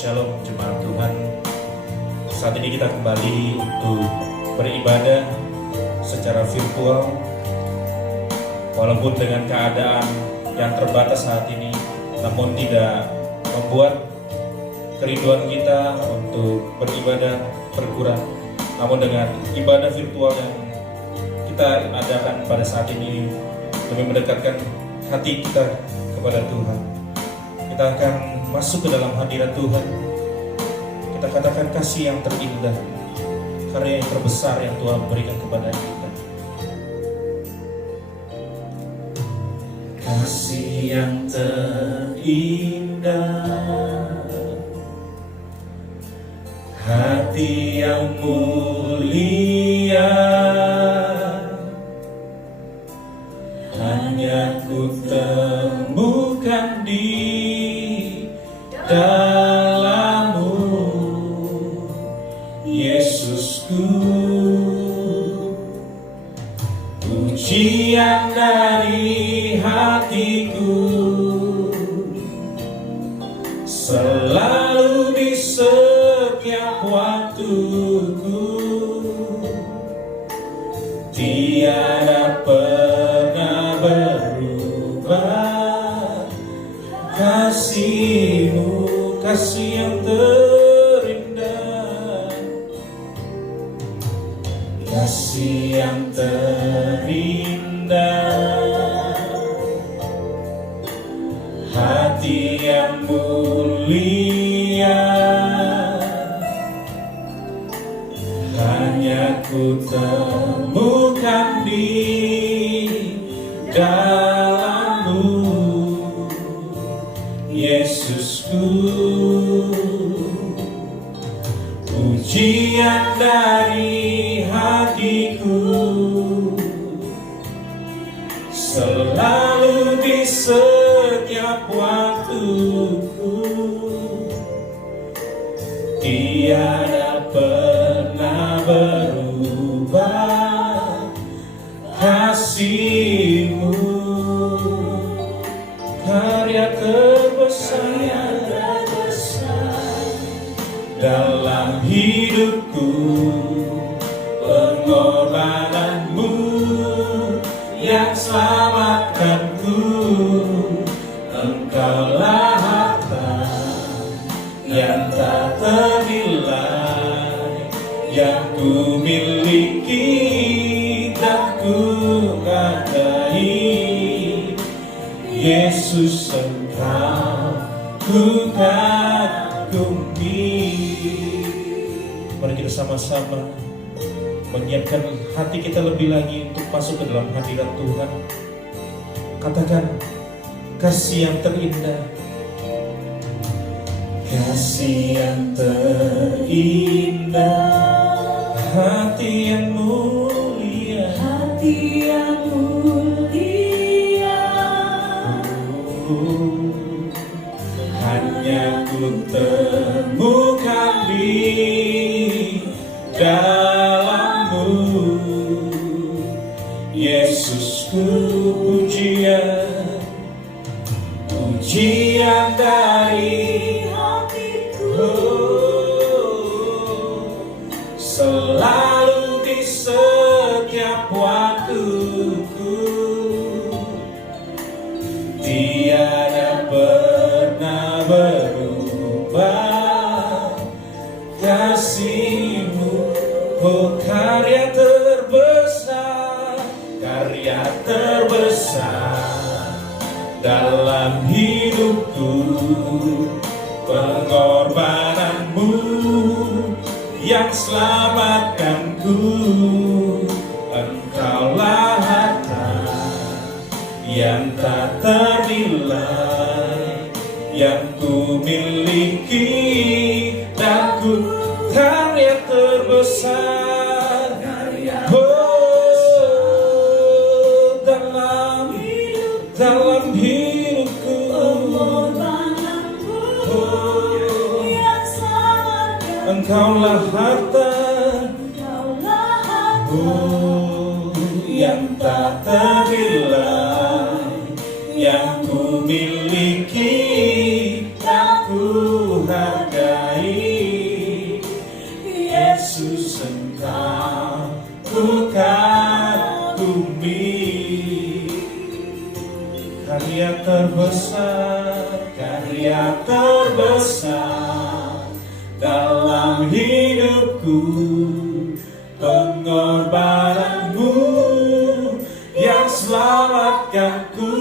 Shalom jemaat Tuhan. Saat ini kita kembali untuk beribadah secara virtual. Walaupun dengan keadaan yang terbatas saat ini, namun tidak membuat kerinduan kita untuk beribadah berkurang. Namun dengan ibadah virtual yang kita adakan pada saat ini demi mendekatkan hati kita kepada Tuhan, kita akan masuk ke dalam hadirat Tuhan. Kita katakan kasih yang terindah, karya yang terbesar yang Tuhan berikan kepada kita. Kasih yang terindah, hati yang mulia, hanya ku temukan di dalam-Mu, Yesusku. Pujian dari hatiku selalu di setiap waktuku, tiada pernah berubah. Kasih-Mu, kasih yang terindah, kasih yang terindah, hati yang mulia, hanya ku temukan di dalam-Mu, Yesusku. Pujian dari hatiku selalu di setiap waktuku, tiada pernah berubah. Kasih-Mu, karya terbesar dalam hidupku, pengorbanan-Mu yang selamatkanku. Engkaulah harta yang tak ternilai, yang ku miliki dan ku hargai. Yesus, Engkau ku kagumi. Mari kita sama-sama menyiapkan hati kita lebih lagi untuk masuk ke dalam hadirat Tuhan. Katakan kasih yang terindah, kasih yang terindah, hati yang mulia, hati yang mulia, hanya ku temukan di dalam-Mu, Yesusku. Pujian dari hatiku selalu di setiap waktuku, tiada pernah berubah. Kasih-Mu, oh karya terbesar dalam hidupku, pengorbanan-Mu yang selamatkanku. Engkaulah harta yang tak ternilai, yang ku miliki dan ku karya terbesar. Dalam hidupku, yang selamatkan. Engkaulah harta, yang tak ternilai, yang ku miliki, tak ku hargai. ku kagumi karya terbesar dalam hidupku, pengorbananmu yang selamatkanku.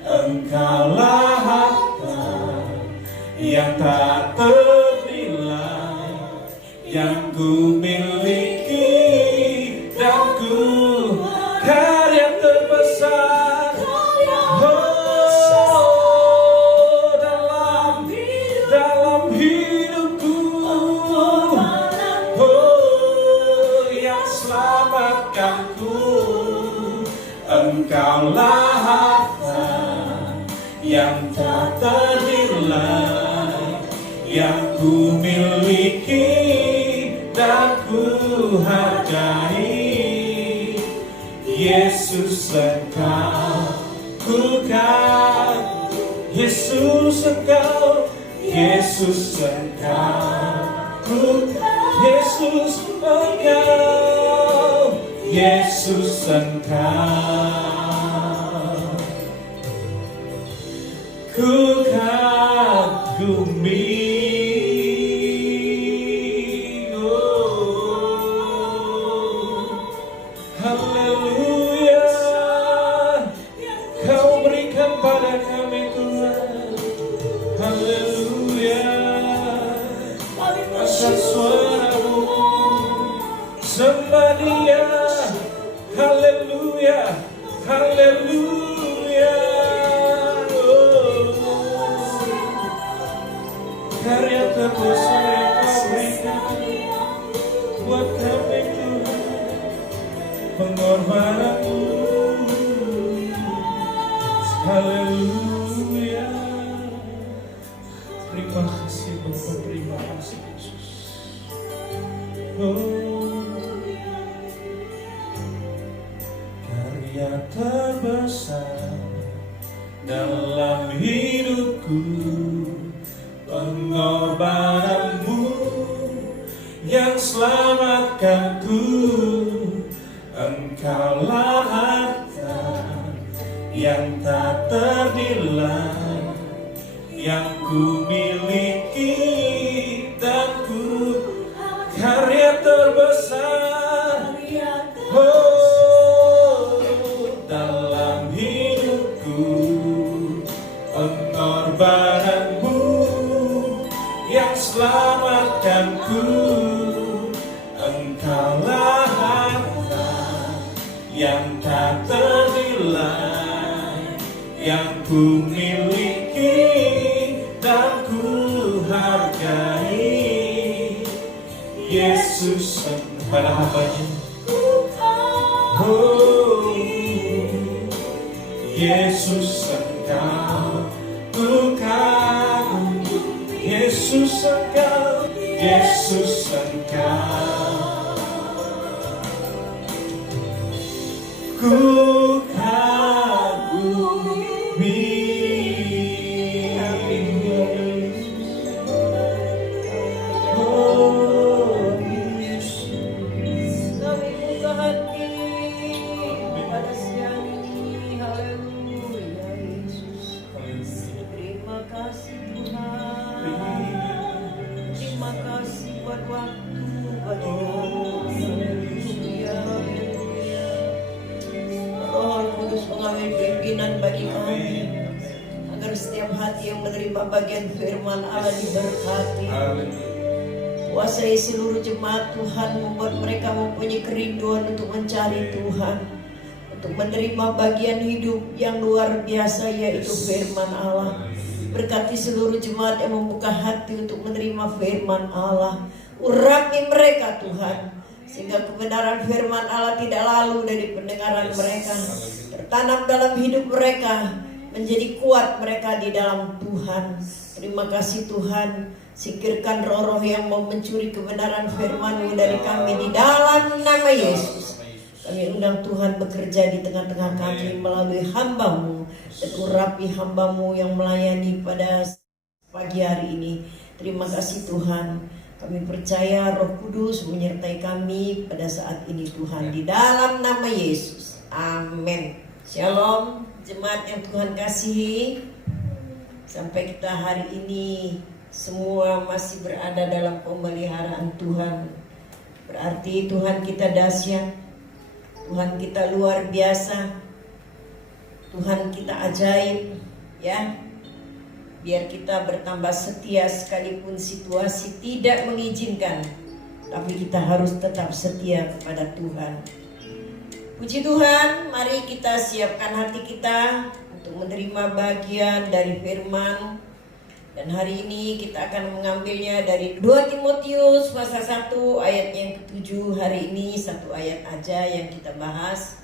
Engkaulah harta yang tak ternilai yang ku miliki, dan ku karya terbesar dalam hidupku, yang selamatkanku. Engkaulah harta yang tak ternilai yang ku miliki dan ku hargai. Yesus Engkau ku kagumi, Yesus Engkau, Yesus Engkau ku kagumi, Yesus Engkau, Yesus Engkau ku kagumi. Haleluya, Kau berikan pada kami Tuhan. Haleluya, angkat suaramu, sembah Dia. Haleluya, haleluya. Karya terbesar yang Kau berikan buat kami Tuhan, pengorbananmu. Haleluya. Terima kasih Bapa, terima kasih Yesus. Karya terbesar dalam hidupku, pengorbananmu yang selamatkanku. Engkaulah harta yang tak ternilai yang ku miliki, dan ku karya terbesar dalam hidupku, pengorbananmu yang selamatkanku. Engkaulah harta yang tak ternilai yang ku miliki dan ku hargai. Yesus kepada hamba-Nya, oh Yesus Engkau ku kagumi, Yesus Engkau, Yesus Engkau ku kagumi. Oh Yesus, Kami buka hati pada siang ini. Haleluya Yesus. Terima kasih Tuhan. Terima kasih buat waktu bagi kami. Haleluya, haleluya. Roh Kudus mengambil pimpinan bagi kami, agar setiap hati yang menerima bagian firman Allah diberkati. Kuasai seluruh jemaat Tuhan, membuat mereka mempunyai kerinduan untuk mencari Tuhan, untuk menerima bagian hidup yang luar biasa, yaitu firman Allah. Berkati seluruh jemaat yang membuka hati untuk menerima firman Allah. Urapi mereka Tuhan, sehingga kebenaran firman Allah tidak lalu dari pendengaran mereka, tertanam dalam hidup mereka, menjadi kuat mereka di dalam Tuhan. Terima kasih Tuhan. Singkirkan roh-roh yang mau mencuri kebenaran firman-Mu dari kami di dalam nama Yesus. Kami undang Tuhan bekerja di tengah-tengah kami melalui hamba-Mu, dan urapi hamba-Mu yang melayani pada pagi hari ini. Terima kasih Tuhan. Kami percaya Roh Kudus menyertai kami pada saat ini Tuhan, di dalam nama Yesus. Amin. Shalom jemaat yang Tuhan kasihi. Sampai kita hari ini semua masih berada dalam pemeliharaan Tuhan. Berarti Tuhan kita dahsyat, Tuhan kita luar biasa, Tuhan kita ajaib, ya. Biar kita bertambah setia sekalipun situasi tidak mengizinkan, tapi kita harus tetap setia kepada Tuhan. Puji Tuhan, mari kita siapkan hati kita untuk menerima bagian dari firman. Dan hari ini kita akan mengambilnya dari 2 Timotius pasal 1 ayat yang ke-7. Hari ini satu ayat aja yang kita bahas,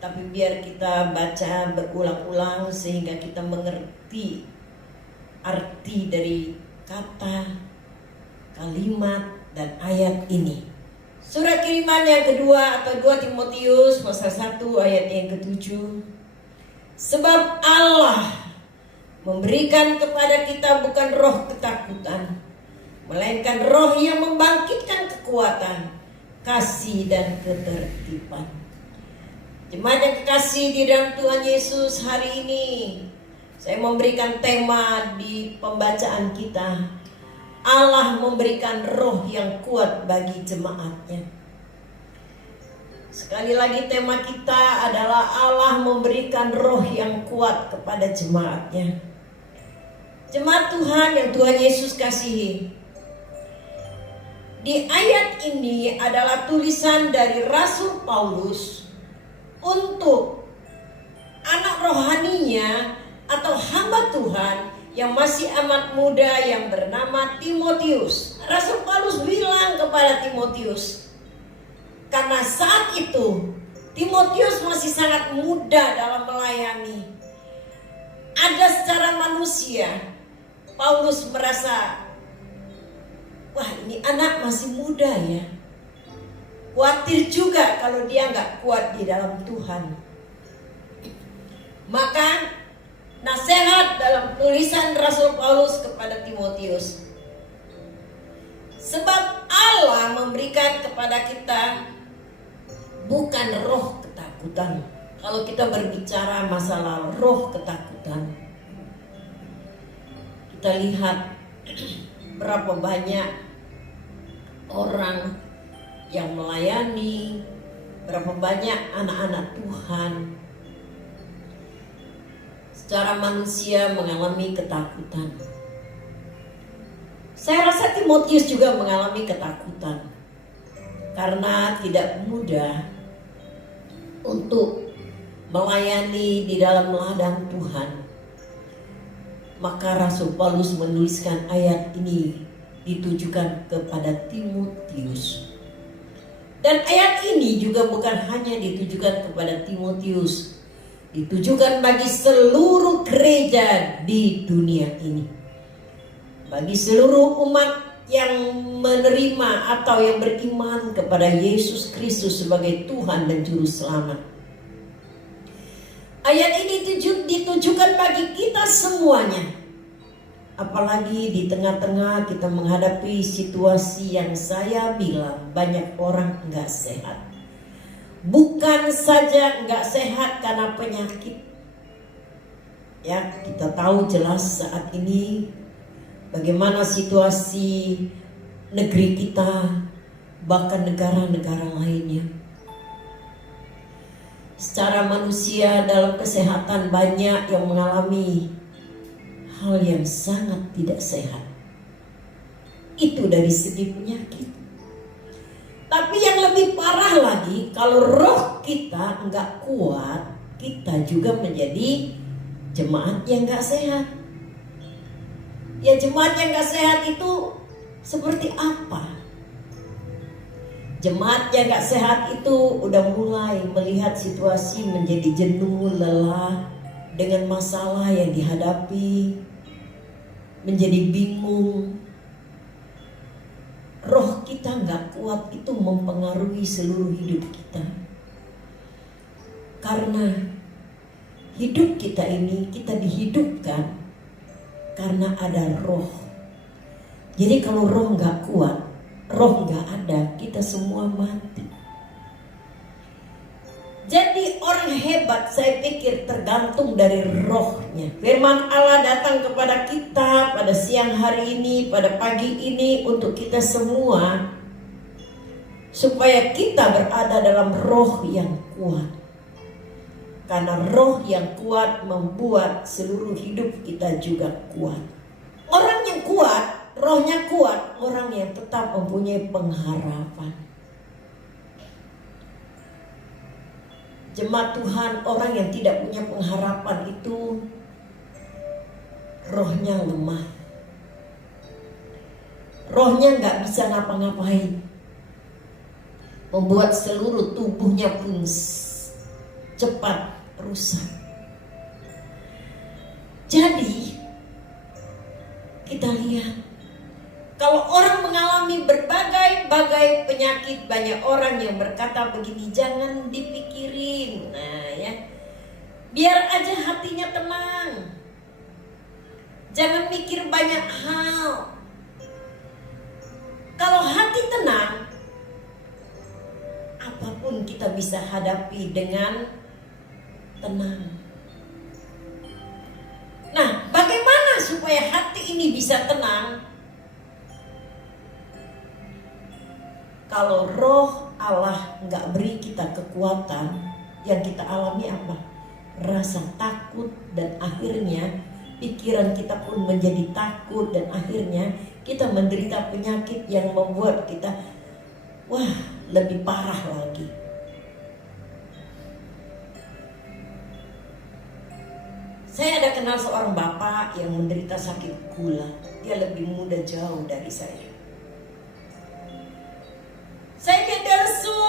tapi biar kita baca berulang-ulang sehingga kita mengerti arti dari kata, kalimat, dan ayat ini. Surat kiriman yang kedua atau 2 Timotius pasal 1 ayat yang ke-7. Sebab Allah memberikan kepada kita bukan roh ketakutan, melainkan roh yang membangkitkan kekuatan, kasih, dan ketertiban. Jemaat yang kekasih di dalam Tuhan Yesus, hari ini saya memberikan tema di pembacaan kita. Allah memberikan roh yang kuat bagi jemaatnya. Sekali lagi tema kita adalah Allah memberikan roh yang kuat kepada jemaatnya. Jemaat Tuhan yang Tuhan Yesus kasihi. Di ayat ini adalah tulisan dari Rasul Paulus untuk anak rohaninya atau hamba Tuhan yang masih amat muda yang bernama Timotius. Rasul Paulus bilang kepada Timotius, karena saat itu Timotius masih sangat muda dalam melayani. Ada secara manusia, Paulus merasa, wah ini anak masih muda ya. Khawatir juga kalau dia nggak kuat di dalam Tuhan. Maka nasihat dalam tulisan Rasul Paulus kepada Timotius, sebab Allah memberikan kepada kita bukan roh ketakutan. Kalau kita berbicara masalah roh ketakutan, kita lihat berapa banyak orang yang melayani, berapa banyak anak-anak Tuhan secara manusia mengalami ketakutan. Saya rasa Timotius juga mengalami ketakutan karena tidak mudah untuk melayani di dalam ladang Tuhan. Maka Rasul Paulus menuliskan ayat ini ditujukan kepada Timotius. Dan ayat ini juga bukan hanya ditujukan kepada Timotius, ditujukan bagi seluruh gereja di dunia ini, bagi seluruh umat yang menerima atau yang beriman kepada Yesus Kristus sebagai Tuhan dan Juru Selamat. Ayat ini ditujukan bagi kita semuanya, apalagi di tengah-tengah kita menghadapi situasi yang saya bilang banyak orang enggak sehat. Bukan saja enggak sehat karena penyakit. Ya, kita tahu jelas saat ini bagaimana situasi negeri kita, bahkan negara-negara lainnya. Secara manusia dalam kesehatan banyak yang mengalami hal yang sangat tidak sehat. Itu dari segi penyakit. Tapi yang lebih parah lagi, kalau roh kita enggak kuat, kita juga menjadi jemaat yang enggak sehat. Ya, jemaat yang enggak sehat itu seperti apa? Jemaat yang enggak sehat itu udah mulai melihat situasi menjadi jenuh, lelah dengan masalah yang dihadapi, menjadi bingung. Roh kita nggak kuat itu mempengaruhi seluruh hidup kita. Karena hidup kita ini, kita dihidupkan karena ada roh. Jadi kalau roh nggak kuat, roh nggak ada, kita semua mati. Jadi orang hebat saya pikir tergantung dari rohnya. Firman Allah datang kepada kita pada siang hari ini, pada pagi ini untuk kita semua, supaya kita berada dalam roh yang kuat. Karena roh yang kuat membuat seluruh hidup kita juga kuat. Orang yang kuat, rohnya kuat, orang yang tetap mempunyai pengharapan. Jemaat Tuhan, orang yang tidak punya pengharapan itu rohnya lemah. Rohnya nggak bisa ngapa-ngapain. Membuat seluruh tubuhnya pun cepat rusak. Jadi kita lihat, kalau orang mengalami berbagai penyakit, banyak orang yang berkata begini, jangan dipikirin. Nah ya, biar aja hatinya tenang. Jangan mikir banyak hal. Kalau hati tenang, apapun kita bisa hadapi dengan tenang. Nah, bagaimana supaya hati ini bisa tenang? Kalau roh Allah nggak beri kita kekuatan, yang kita alami apa? Rasa takut, dan akhirnya pikiran kita pun menjadi takut, dan akhirnya kita menderita penyakit yang membuat kita lebih parah lagi. Saya ada kenal seorang bapak yang menderita sakit gula. Dia lebih muda jauh dari saya. Saya lihat dia lesu.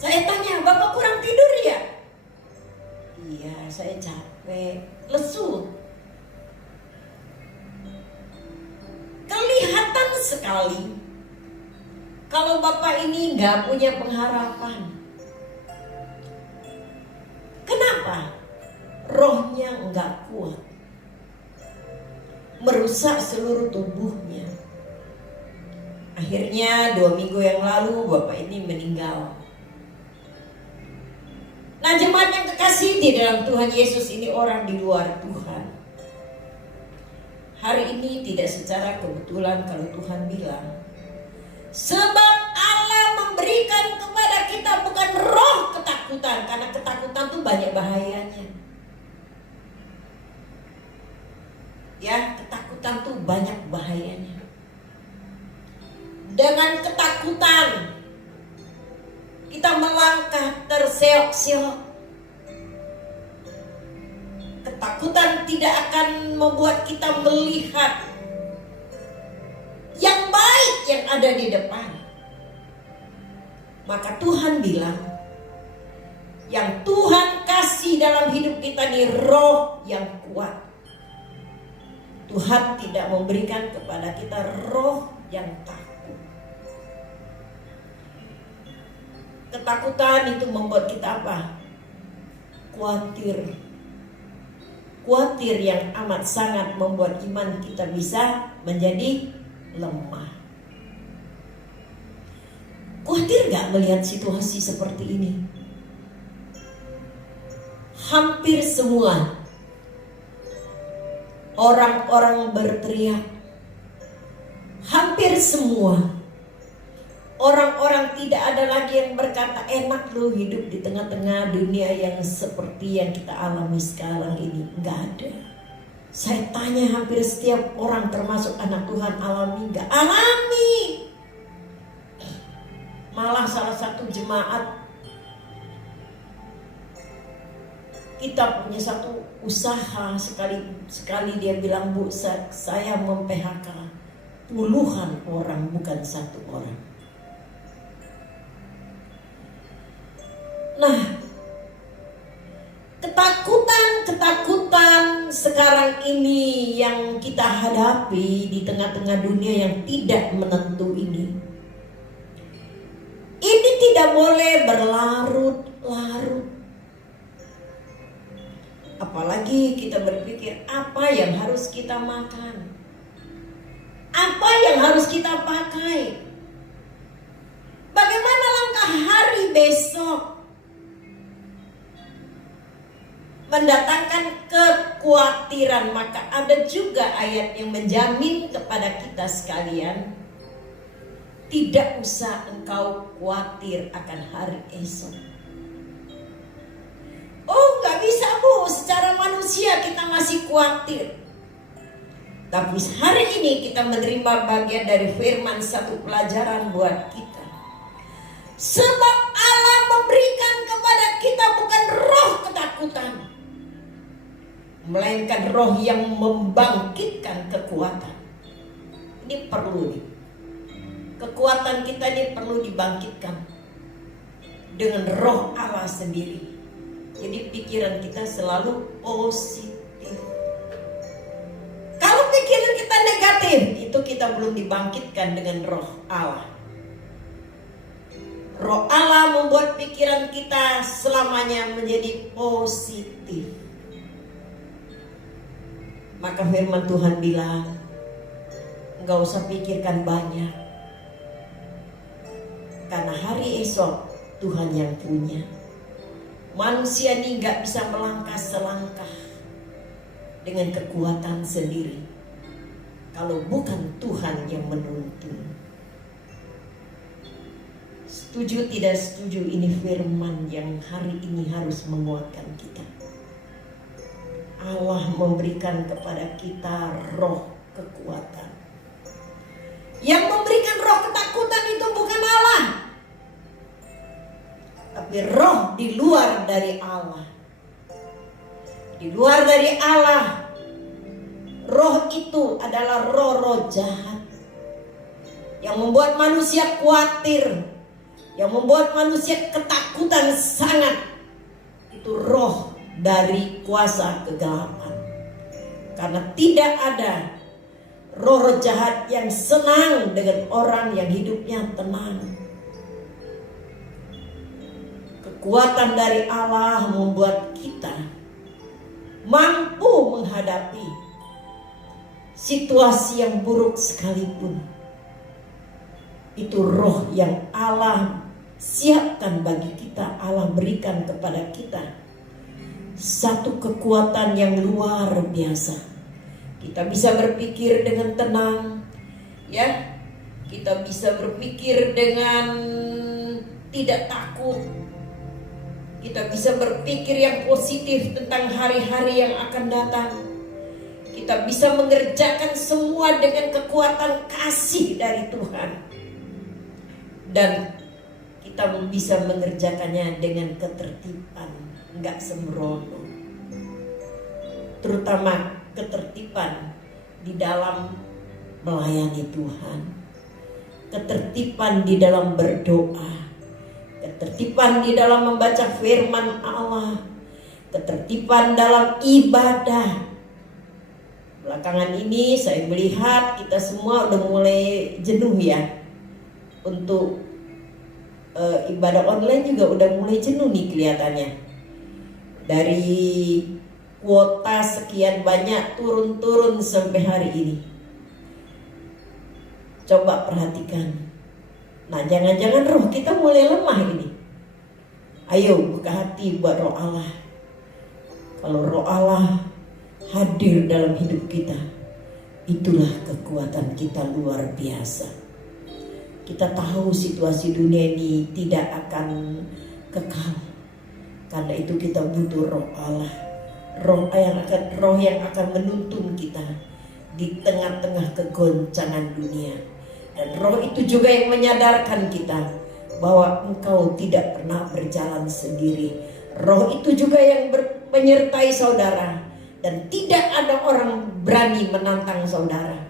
Saya tanya, bapak kurang tidur ya? Iya, saya capek, lesu. Kelihatan sekali kalau bapak ini nggak punya pengharapan. Kenapa? Rohnya nggak kuat, merusak seluruh tubuhnya. Akhirnya 2 minggu yang lalu bapak ini meninggal. Nah, jemaat yang kekasih di dalam Tuhan Yesus, ini orang di luar Tuhan. Hari ini tidak secara kebetulan kalau Tuhan bilang, sebab Allah memberikan kepada kita bukan roh ketakutan, karena ketakutan itu banyak bahayanya. Ya, ketakutan tuh banyak bahayanya. Dengan ketakutan kita melangkah terseok-seok. Ketakutan tidak akan membuat kita melihat yang baik yang ada di depan. Maka Tuhan bilang, yang Tuhan kasih dalam hidup kita ini roh yang kuat. Tuhan tidak memberikan kepada kita roh yang takut. Ketakutan itu membuat kita apa? Khawatir. Khawatir yang amat sangat membuat iman kita bisa menjadi lemah. Khawatir gak melihat situasi seperti ini? Hampir semua orang-orang berteriak. Hampir semua orang-orang tidak ada lagi yang berkata enak loh hidup di tengah-tengah dunia yang seperti yang kita alami sekarang ini. Nggak ada. Saya tanya hampir setiap orang termasuk anak Tuhan, alami nggak? Alami. Malah salah satu jemaat, kita punya satu usaha, sekali dia bilang, Bu, saya mem-PHK puluhan orang, bukan satu orang. Nah, ketakutan sekarang ini yang kita hadapi di tengah-tengah dunia yang tidak menentu ini tidak boleh berlarut-larut. Apalagi kita berpikir apa yang harus kita makan. Apa yang harus kita pakai? Bagaimana langkah hari besok? Mendatangkan kekhawatiran, maka ada juga ayat yang menjamin kepada kita sekalian, tidak usah engkau khawatir akan hari esok. Oh, nggak bisa Bu, secara manusia kita masih khawatir. Tapi hari ini kita menerima bagian dari firman, satu pelajaran buat kita. Sebab Allah memberikan kepada kita bukan roh ketakutan, melainkan roh yang membangkitkan kekuatan. Ini perlu nih. Kekuatan kita ini perlu dibangkitkan dengan roh Allah sendiri. Jadi pikiran kita selalu positif. Kalau pikiran kita negatif, itu kita belum dibangkitkan dengan roh Allah. Roh Allah membuat pikiran kita selamanya menjadi positif. Maka firman Tuhan bilang, enggak usah pikirkan banyak, karena hari esok Tuhan yang punya. Manusia ini gak bisa melangkah selangkah dengan kekuatan sendiri kalau bukan Tuhan yang menuntun. Setuju tidak setuju, ini firman yang hari ini harus menguatkan kita. Allah memberikan kepada kita roh kekuatan. Yang memberikan roh ketakutan itu bukan Allah, tapi roh di luar dari Allah. Di luar dari Allah, roh itu adalah roh-roh jahat yang membuat manusia khawatir, yang membuat manusia ketakutan sangat. Itu roh dari kuasa kegelapan. Karena tidak ada roh-roh jahat yang senang dengan orang yang hidupnya tenang. Kekuatan dari Allah membuat kita mampu menghadapi situasi yang buruk sekalipun. Itu roh yang Allah siapkan bagi kita, Allah berikan kepada kita. Satu kekuatan yang luar biasa. Kita bisa berpikir dengan tenang, ya. Kita bisa berpikir dengan tidak takut. Kita bisa berpikir yang positif tentang hari-hari yang akan datang. Kita bisa mengerjakan semua dengan kekuatan kasih dari Tuhan. Dan kita bisa mengerjakannya dengan ketertiban, enggak sembrono. Terutama ketertiban di dalam melayani Tuhan, ketertiban di dalam berdoa, ketertiban di dalam membaca firman Allah, ketertiban dalam ibadah. Belakangan ini saya melihat kita semua udah mulai jenuh ya. Untuk ibadah online juga udah mulai jenuh nih kelihatannya. Dari kuota sekian banyak turun-turun sampai hari ini. Coba perhatikan. Nah, jangan-jangan roh kita mulai lemah ini. Ayo buka hati buat roh Allah. Kalau roh Allah hadir dalam hidup kita, itulah kekuatan kita luar biasa. Kita tahu situasi dunia ini tidak akan kekal. Karena itu kita butuh roh Allah. Roh yang akan menuntun kita di tengah-tengah kegoncangan dunia. Dan roh itu juga yang menyadarkan kita bahwa engkau tidak pernah berjalan sendiri. Roh itu juga yang menyertai saudara. Dan tidak ada orang berani menantang saudara.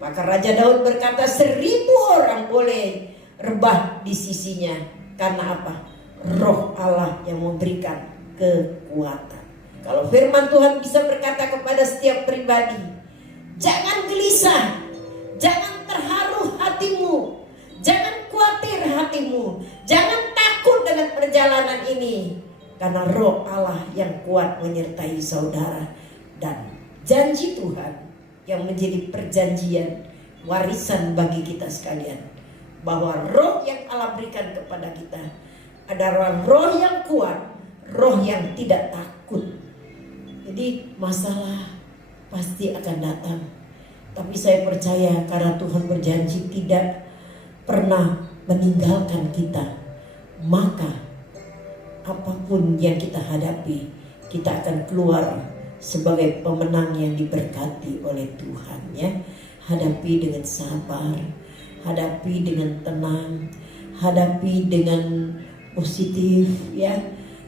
Maka Raja Daud berkata 1000 orang boleh rebah di sisinya. Karena apa? Roh Allah yang memberikan kekuatan. Kalau firman Tuhan bisa berkata kepada setiap pribadi, jangan gelisah, jangan terharu hatimu, jangan khawatir hatimu, jangan takut dengan perjalanan ini. Karena roh Allah yang kuat menyertai saudara. Dan janji Tuhan yang menjadi perjanjian warisan bagi kita sekalian. Bahwa roh yang Allah berikan kepada kita adalah roh yang kuat, roh yang tidak takut. Jadi masalah pasti akan datang. Tapi saya percaya karena Tuhan berjanji tidak pernah meninggalkan kita, maka apapun yang kita hadapi, kita akan keluar sebagai pemenang yang diberkati oleh Tuhan ya. Hadapi dengan sabar, hadapi dengan tenang, hadapi dengan positif ya.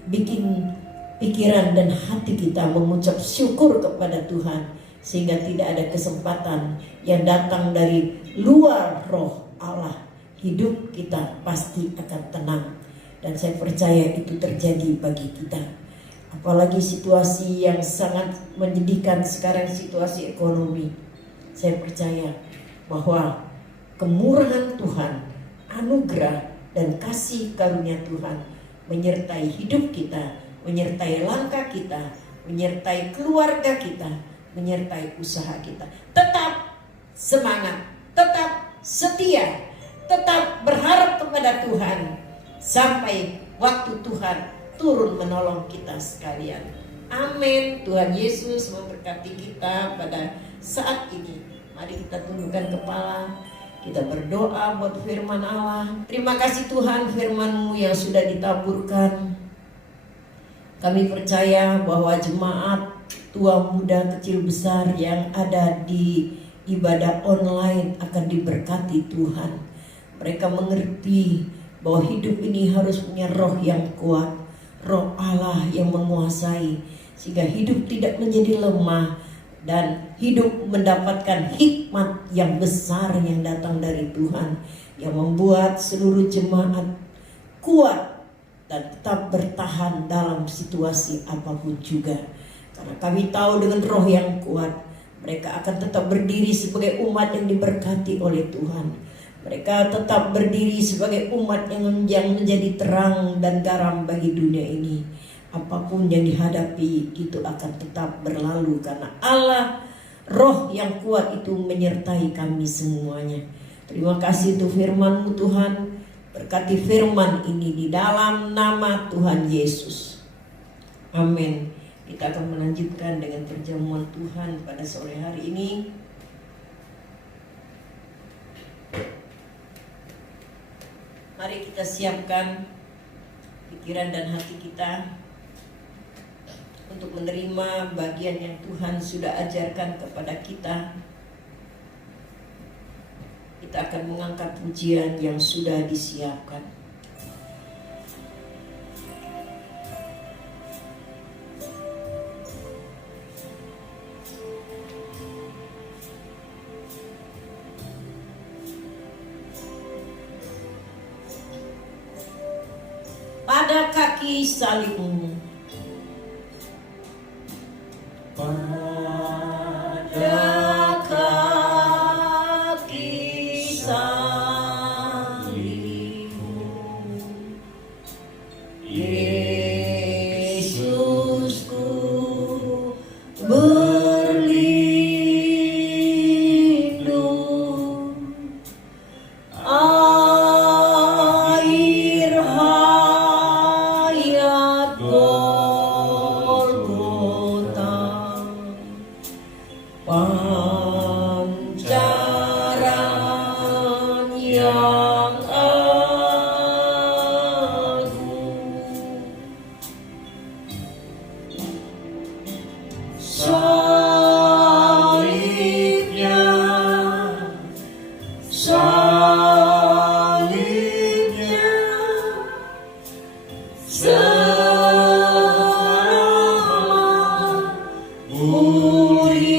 Bikin pikiran dan hati kita mengucap syukur kepada Tuhan, sehingga tidak ada kesempatan yang datang dari luar roh Allah. Hidup kita pasti akan tenang, dan saya percaya itu terjadi bagi kita. Apalagi situasi yang sangat menyedihkan sekarang, situasi ekonomi. Saya percaya bahwa kemurahan Tuhan, anugerah dan kasih karunia Tuhan menyertai hidup kita, menyertai langkah kita, menyertai keluarga kita, menyertai usaha kita. Tetap semangat, tetap setia, tetap berharap kepada Tuhan sampai waktu Tuhan turun menolong kita sekalian. Amin. Tuhan Yesus memberkati kita pada saat ini. Mari kita tundukkan kepala, kita berdoa buat firman Allah. Terima kasih Tuhan, firman-Mu yang sudah ditaburkan. Kami percaya bahwa jemaat tua muda kecil besar yang ada di ibadah online akan diberkati Tuhan. Mereka mengerti bahwa hidup ini harus punya roh yang kuat, roh Allah yang menguasai, sehingga hidup tidak menjadi lemah dan hidup mendapatkan hikmat yang besar yang datang dari Tuhan, yang membuat seluruh jemaat kuat dan tetap bertahan dalam situasi apapun juga. Karena kami tahu dengan roh yang kuat, mereka akan tetap berdiri sebagai umat yang diberkati oleh Tuhan. Mereka tetap berdiri sebagai umat yang menjadi terang dan garam bagi dunia ini. Apapun yang dihadapi itu akan tetap berlalu, karena Allah, roh yang kuat itu menyertai kami semuanya. Terima kasih untuk firman-Mu Tuhan. Berkati firman ini di dalam nama Tuhan Yesus. Amin. Kita akan melanjutkan dengan perjamuan Tuhan pada sore hari ini. Mari kita siapkan pikiran dan hati kita untuk menerima bagian yang Tuhan sudah ajarkan kepada kita. Kita akan mengangkat pujian yang sudah disiapkan. Pada kaki salibmu, pada kaki salibmu, Yesusku berlindung. Air hayat Golgota, pancaran yang agung, salibnya, salibnya, selamat mulia,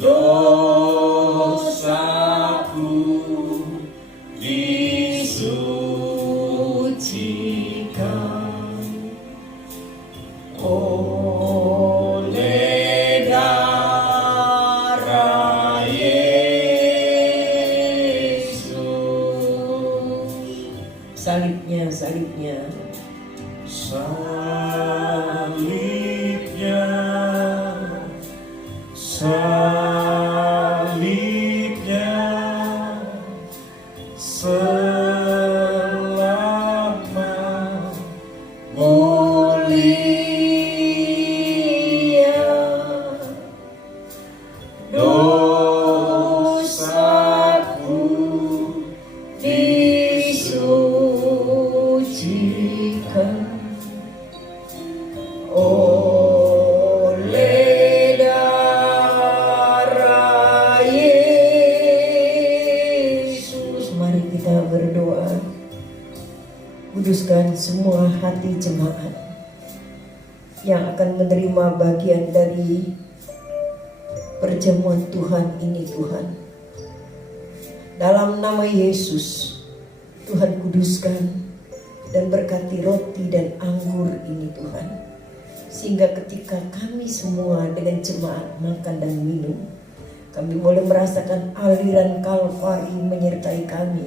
dosaku disucikan oleh darah Yesus. Salibnya, salibnya, salibnya, Kuduskan semua hati jemaat yang akan menerima bagian dari perjamuan Tuhan ini, Tuhan. Dalam nama Yesus, Tuhan kuduskan dan berkati roti dan anggur ini, Tuhan. Sehingga ketika kami semua dengan jemaat makan dan minum, kami boleh merasakan aliran Kalvari menyertai kami.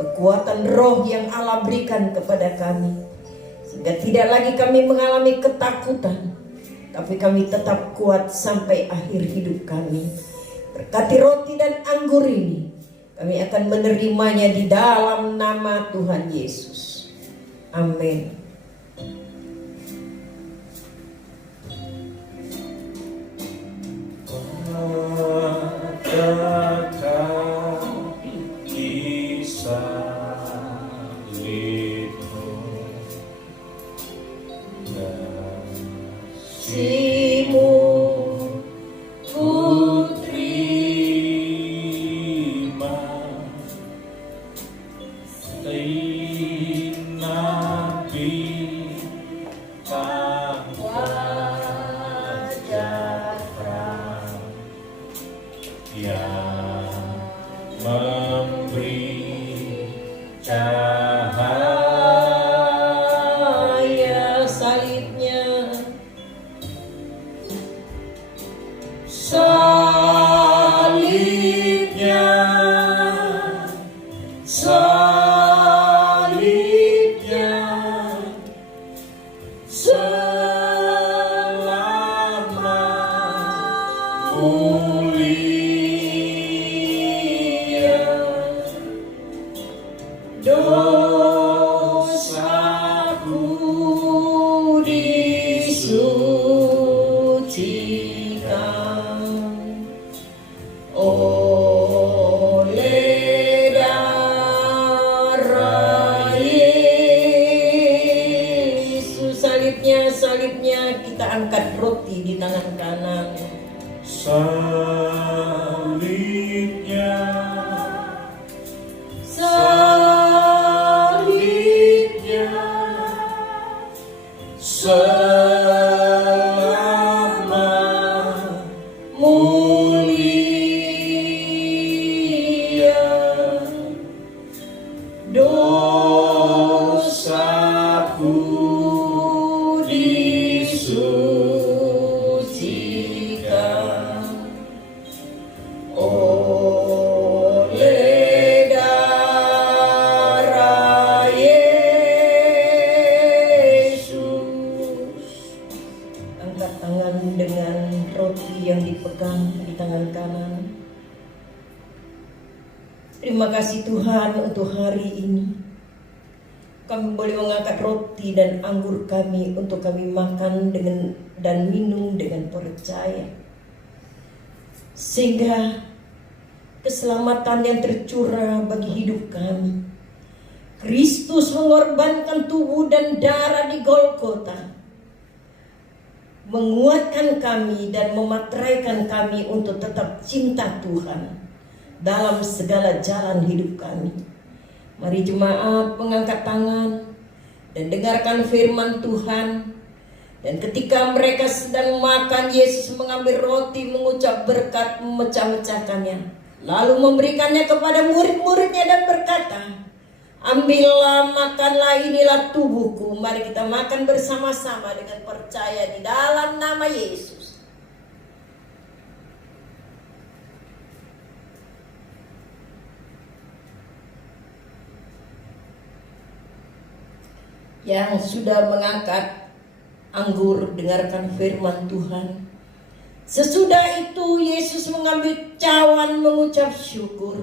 Kekuatan roh yang Allah berikan kepada kami. Sehingga tidak lagi kami mengalami ketakutan, tapi kami tetap kuat sampai akhir hidup kami. Berkati roti dan anggur ini, kami akan menerimanya di dalam nama Tuhan Yesus. Amin. Cahaya salibnya, salibnya, salibnya, selama mulia dosaku disucikan oleh darah Yesus. Salibnya kita angkat roti di tangan kanan. Salibnya, Salibnya, selama mulia dosaku disucikan oleh darah Yesus. Angkat tangan dengan roti yang dipegang di tangan kanan. Terima kasih Tuhan untuk hari ini. Kami boleh mengangkat roti dan anggur kami untuk kami makan dan minum dengan percaya. Sehingga keselamatan yang tercurah bagi hidup kami. Kristus mengorbankan tubuh dan darah di Golgota, menguatkan kami dan memateraikan kami untuk tetap cinta Tuhan dalam segala jalan hidup kami. Mari jemaat mengangkat tangan dan dengarkan firman Tuhan. Dan ketika mereka sedang makan, Yesus mengambil roti, mengucap berkat, memecah-mecahkannya, lalu memberikannya kepada murid-muridnya dan berkata, ambillah, makanlah, inilah tubuhku. Mari kita makan bersama-sama dengan percaya di dalam nama Yesus. Yang sudah mengangkat anggur, dengarkan firman Tuhan. Sesudah itu Yesus mengambil cawan, mengucap syukur,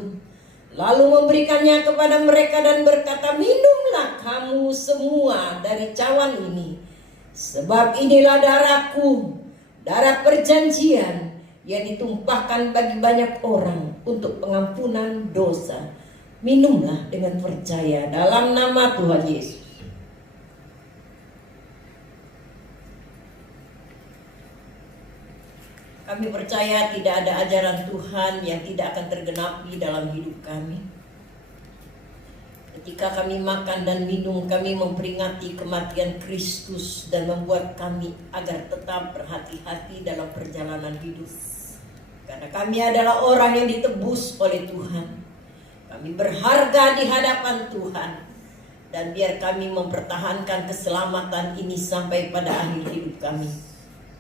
lalu memberikannya kepada mereka dan berkata, minumlah kamu semua dari cawan ini, sebab inilah darahku, darah perjanjian yang ditumpahkan bagi banyak orang untuk pengampunan dosa. Minumlah dengan percaya dalam nama Tuhan Yesus. Kami percaya tidak ada ajaran Tuhan yang tidak akan tergenapi dalam hidup kami. Ketika kami makan dan minum, kami memperingati kematian Kristus dan membuat kami agar tetap berhati-hati dalam perjalanan hidup. Karena kami adalah orang yang ditebus oleh Tuhan. Kami berharga di hadapan Tuhan. Dan biar kami mempertahankan keselamatan ini sampai pada akhir hidup kami.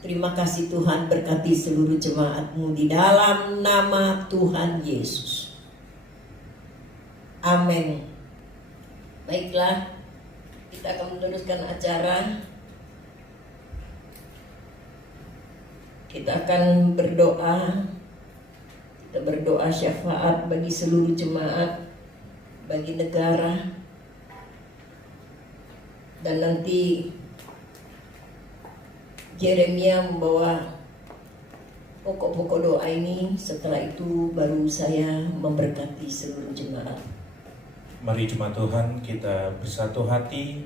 Terima kasih Tuhan, berkati seluruh jemaat-Mu di dalam nama Tuhan Yesus. Amin. Baiklah, kita akan meneruskan acara. Kita akan berdoa. Kita berdoa syafaat bagi seluruh jemaat, bagi negara. Dan nanti Yeremia membawa pokok-pokok doa ini. Setelah itu baru saya memberkati seluruh jemaat. Mari jemaat Tuhan, kita bersatu hati,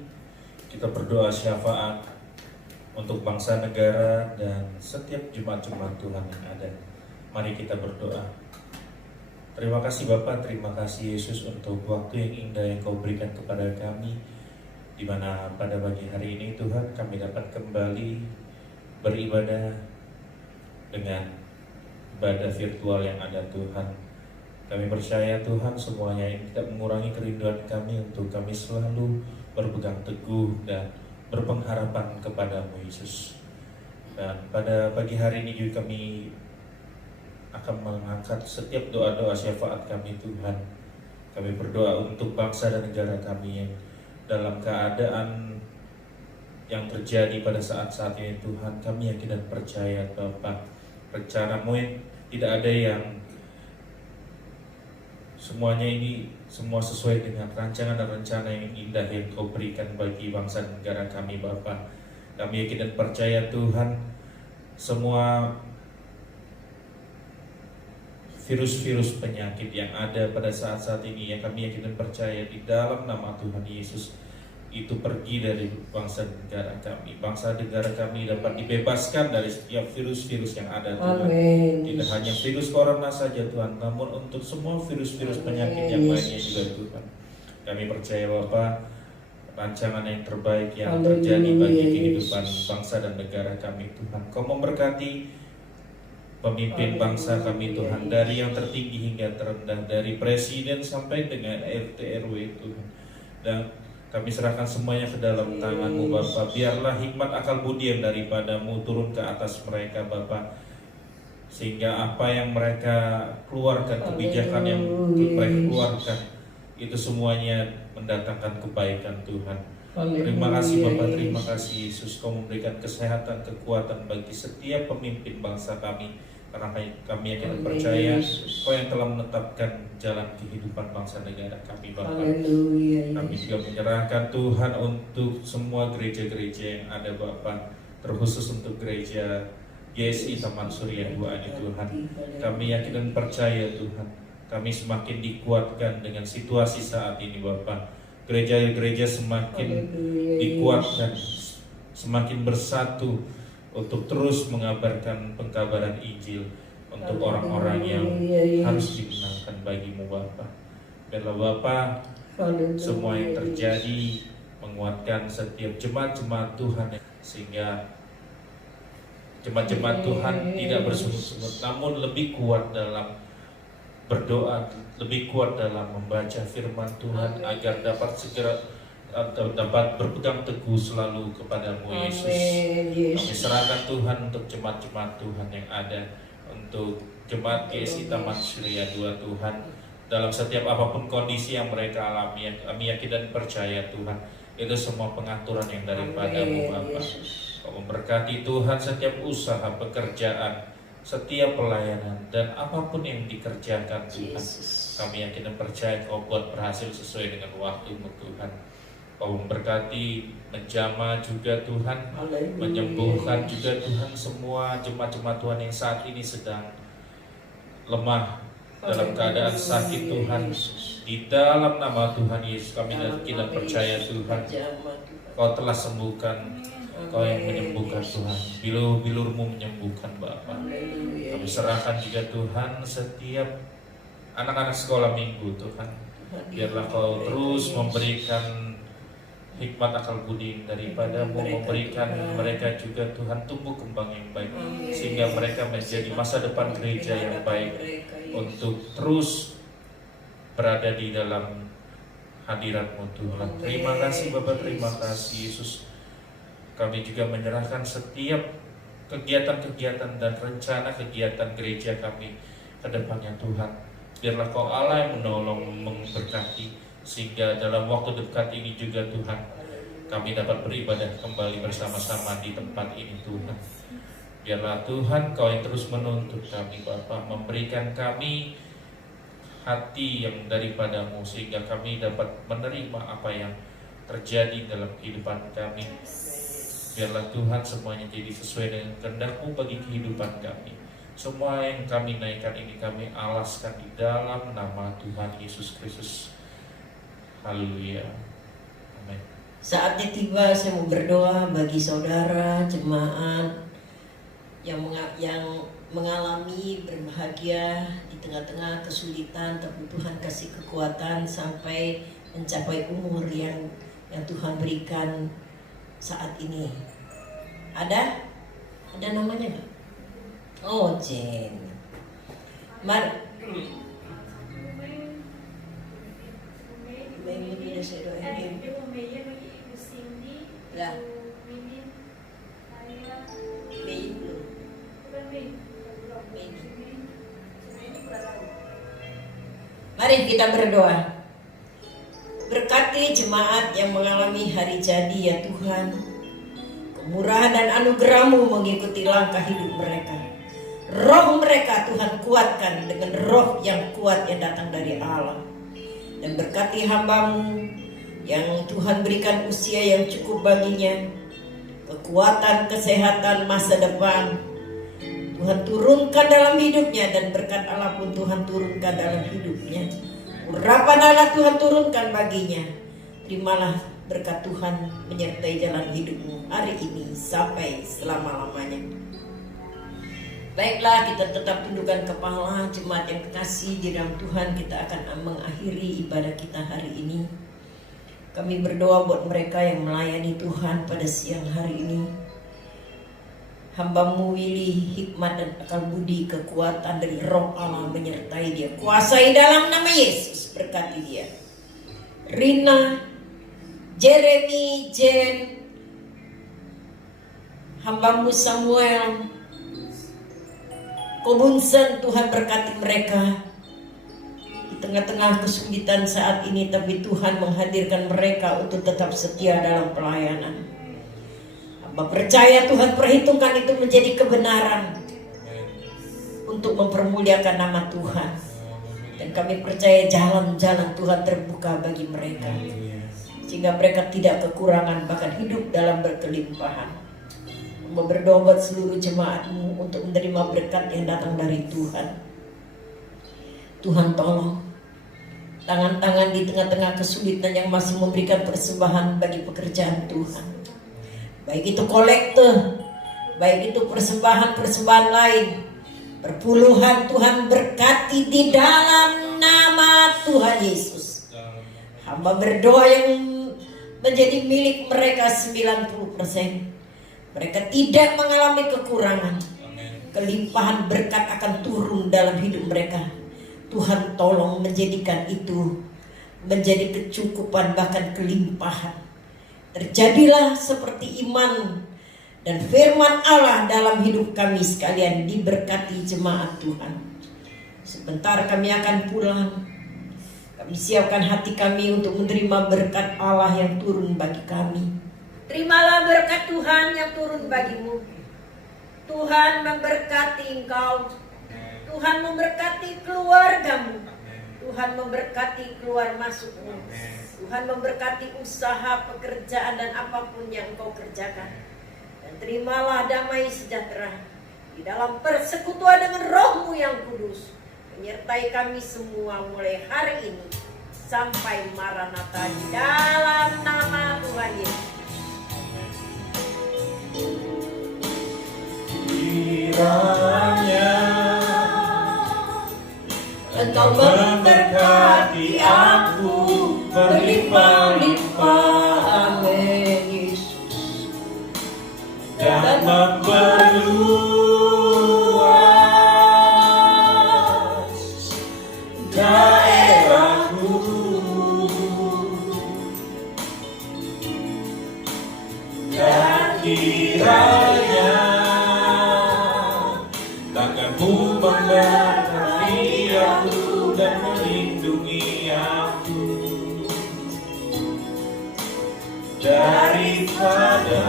kita berdoa syafaat untuk bangsa negara dan setiap jemaat-jemaat Tuhan yang ada. Mari kita berdoa. Terima kasih Bapa, terima kasih Yesus untuk waktu yang indah yang Kau berikan kepada kami, di mana pada pagi hari ini Tuhan kami dapat kembali beribadah dengan ibadah virtual yang ada Tuhan. Kami percaya Tuhan semuanya ini tidak mengurangi kerinduan kami untuk kami selalu berpegang teguh dan berpengharapan kepada-Mu Yesus. Dan pada pagi hari ini juga kami akan mengangkat setiap doa-doa syafaat kami Tuhan. Kami berdoa untuk bangsa dan negara kami yang dalam keadaan yang terjadi pada saat-saat ini Tuhan. Kami yakin dan percaya Bapa, rencana-Mu tidak ada yang semuanya ini semua sesuai dengan rancangan dan rencana yang indah yang Kau berikan bagi bangsa dan negara kami Bapa. Kami yakin dan percaya Tuhan, semua virus-virus penyakit yang ada pada saat-saat ini yang kami yakin dan percaya di dalam nama Tuhan Yesus itu pergi dari bangsa negara kami. Bangsa negara kami dapat dibebaskan dari setiap virus-virus yang ada Tuhan. Amin. Tidak hanya virus corona saja Tuhan, namun untuk semua virus-virus penyakit yang lainnya juga Tuhan. Kami percaya Bapa, rancangan yang terbaik yang terjadi bagi kehidupan bangsa dan negara kami Tuhan. Kau memberkati pemimpin bangsa kami Tuhan, dari yang tertinggi hingga terendah, dari presiden sampai dengan RT RW Tuhan. Dan kami serahkan semuanya ke dalam tangan-Mu Bapa. Biarlah hikmat akal budi yang daripada-Mu turun ke atas mereka Bapa, sehingga apa yang mereka keluarkan, kebijakan yang mereka keluarkan, itu semuanya mendatangkan kebaikan Tuhan. Terima kasih Bapa, terima kasih Yesus. Kau memberikan kesehatan, kekuatan bagi setiap pemimpin bangsa kami, karena kami yakin dan percaya Kau yang telah menetapkan jalan kehidupan bangsa negara kami Bapa. Kami juga menyerahkan Tuhan untuk semua gereja-gereja yang ada Bapa, terkhusus untuk gereja GSI Taman Surya 2 ini Tuhan. Kami yakin dan percaya Tuhan, kami semakin dikuatkan dengan situasi saat ini Bapa. Gereja-gereja semakin dikuatkan, semakin bersatu untuk terus mengabarkan pengkabaran Injil untuk orang-orang yang harus dimenangkan bagi-Mu Bapa. Biarlah Bapa, semua yang terjadi menguatkan setiap jemaat-jemaat Tuhan, sehingga jemaat-jemaat Tuhan tidak bersungut-sungut, namun lebih kuat dalam berdoa, lebih kuat dalam membaca firman Tuhan, agar dapat segera dapat berpegang teguh selalu kepada-Mu Yesus. Kami serahkan Tuhan untuk jemaat-jemaat Tuhan yang ada, untuk jemaat GSI Taman Surya 2 Tuhan, dalam setiap apapun kondisi yang mereka alami. Kami yakin dan percaya Tuhan, itu semua pengaturan yang daripada-Mu Bapa. Kau memberkati Tuhan setiap usaha, pekerjaan, setiap pelayanan, dan apapun yang dikerjakan Tuhan. Kami yakin dan percaya Kau buat berhasil sesuai dengan waktu-Mu Tuhan. Kau memberkati, menjamah juga Tuhan, menyembuhkan juga Tuhan semua jemaat-jemaat Tuhan yang saat ini sedang lemah, dalam keadaan sakit Tuhan. Di dalam nama Tuhan Yesus kami yakin dan percaya Tuhan, Kau telah sembuhkan, Kau yang menyembuhkan Tuhan. Bilur-bilur-Mu menyembuhkan Bapa. Kami serahkan juga Tuhan setiap anak-anak sekolah minggu Tuhan. Biarlah Kau terus memberikan hikmat akal budi daripadamu, memberikan mereka juga Tuhan tumbuh kembang yang baik, sehingga mereka menjadi masa depan gereja yang baik untuk terus berada di dalam hadirat-Mu Tuhan. Terima kasih Bapa, terima kasih Yesus. Kami juga menyerahkan setiap kegiatan-kegiatan dan rencana kegiatan gereja kami ke depannya Tuhan. Biarlah Kau Allah yang menolong, memberkati, sehingga dalam waktu dekat ini juga Tuhan kami dapat beribadah kembali bersama-sama di tempat ini Tuhan. Biarlah Tuhan Kau yang terus menuntut kami Bapa, memberikan kami hati yang daripada-Mu, sehingga kami dapat menerima apa yang terjadi dalam kehidupan kami. Biarlah Tuhan semuanya jadi sesuai dengan kehendak-Mu bagi kehidupan kami. Semua yang kami naikkan ini kami alaskan di dalam nama Tuhan Yesus Kristus. Haleluya. Amin. Saatnya tiba, saya mau berdoa bagi saudara jemaat yang mengalami berbahagia di tengah-tengah kesulitan, tapi Tuhan kasih kekuatan sampai mencapai umur yang Tuhan berikan saat ini. Ada namanya nggak? Oh, Jen. Mari. Ini udah saya doain. Lah. Mari kita berdoa. Berkati jemaat yang mengalami hari jadi ya Tuhan. Kemurahan dan anugerah-Mu mengikuti langkah hidup mereka. Roh mereka Tuhan kuatkan dengan roh yang kuat yang datang dari Allah. Dan berkati hamba-Mu yang Tuhan berikan usia yang cukup baginya, kekuatan, kesehatan, masa depan Tuhan turunkan dalam hidupnya, dan berkat Allah pun Tuhan turunkan dalam hidupnya. Urapan Allah Tuhan turunkan baginya. Terimalah berkat Tuhan menyertai jalan hidupmu hari ini sampai selama-lamanya. Baiklah, kita tetap tundukkan kepala. Jemaat yang kekasih di dalam Tuhan, kita akan mengakhiri ibadah kita hari ini. Kami berdoa buat mereka yang melayani Tuhan pada siang hari ini. Hamba-Mu Willy, hikmat dan akal budi, kekuatan dari Roh Allah menyertai dia. Kuasai dalam nama Yesus, berkati dia. Rina, Jeremy, Jen, hamba-Mu Samuel, Kobunsen, Tuhan berkati mereka di tengah-tengah kesulitan saat ini, tapi Tuhan menghadirkan mereka untuk tetap setia dalam pelayanan. Hamba percaya Tuhan perhitungkan itu menjadi kebenaran untuk mempermuliakan nama Tuhan. Dan kami percaya jalan-jalan Tuhan terbuka bagi mereka, sehingga mereka tidak kekurangan, bahkan hidup dalam berkelimpahan. Berdoa buat seluruh jemaat-Mu untuk menerima berkat yang datang dari Tuhan. Tuhan tolong tangan-tangan di tengah-tengah kesulitan yang masih memberikan persembahan bagi pekerjaan Tuhan. Baik itu kolekte, baik itu persembahan-persembahan lain. Perpuluhan Tuhan berkati di dalam nama Tuhan Yesus. Hamba berdoa yang menjadi milik mereka 90%. Mereka tidak mengalami kekurangan. Kelimpahan berkat akan turun dalam hidup mereka. Tuhan tolong menjadikan itu menjadi kecukupan, bahkan kelimpahan. Terjadilah seperti iman dan firman Allah dalam hidup kami sekalian. Diberkati jemaat Tuhan. Sebentar kami akan pulang. Kami siapkan hati kami untuk menerima berkat Allah yang turun bagi kami. Terimalah berkat Tuhan yang turun bagimu. Tuhan memberkati engkau. Tuhan memberkati keluargamu. Tuhan memberkati keluar masukmu. Tuhan memberkati usaha, pekerjaan, dan apapun yang engkau kerjakan. Dan terimalah damai sejahtera di dalam persekutuan dengan Roh-Mu yang kudus, menyertai kami semua mulai hari ini sampai Maranatha di dalam nama Tuhan Yesus. Kiranya Engkau memberkati aku berlimpah-limpah. Amin Yesus. Dan memperluas daerahku, dan kiranya tanganmu memberkati aku dan melindungi aku daripada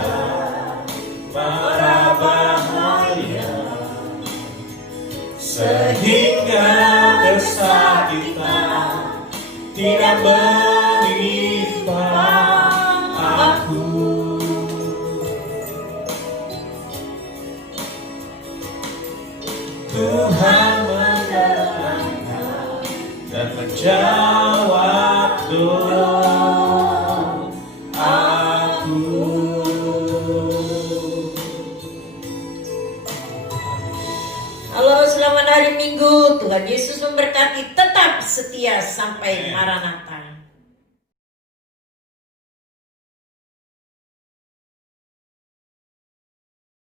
mara bahaya, sehingga kesakitan tidak menimpa aku. Tuhan mendengarkan dan menjawab doa aku. Halo, selamat hari Minggu. Tuhan Yesus memberkati, tetap setia sampai Maranatha.